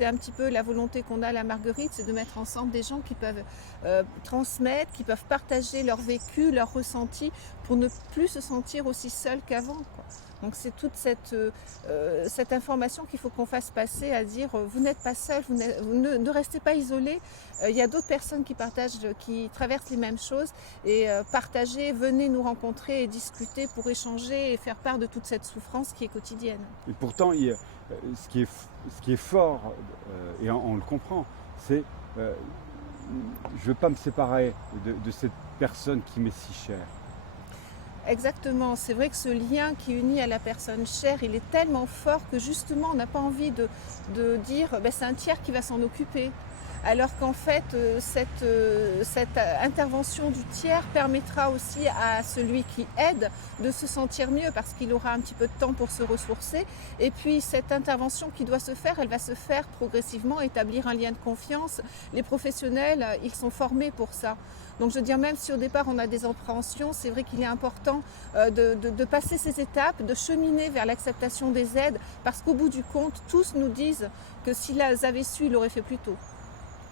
C'est un petit peu la volonté qu'on a à la Marguerite, c'est de mettre ensemble des gens qui peuvent transmettre, qui peuvent partager leur vécu, leur ressenti, pour ne plus se sentir aussi seuls qu'avant, quoi. Donc c'est toute cette information qu'il faut qu'on fasse passer, à dire vous n'êtes pas seuls, vous ne restez pas isolés. Il y a d'autres personnes qui partagent, qui traversent les mêmes choses, et partagez, venez nous rencontrer et discuter pour échanger et faire part de toute cette souffrance qui est quotidienne. Et pourtant, ce qui est fort, et on le comprend, c'est je ne veux pas me séparer de cette personne qui m'est si chère. Exactement, c'est vrai que ce lien qui unit à la personne chère, il est tellement fort que justement on n'a pas envie de dire c'est un tiers qui va s'en occuper. Alors qu'en fait, cette intervention du tiers permettra aussi à celui qui aide de se sentir mieux, parce qu'il aura un petit peu de temps pour se ressourcer. Et puis cette intervention qui doit se faire, elle va se faire progressivement, établir un lien de confiance. Les professionnels, ils sont formés pour ça. Donc je veux dire, même si au départ on a des appréhensions, c'est vrai qu'il est important de passer ces étapes, de cheminer vers l'acceptation des aides, parce qu'au bout du compte, tous nous disent que s'ils avaient su, ils l'auraient fait plus tôt.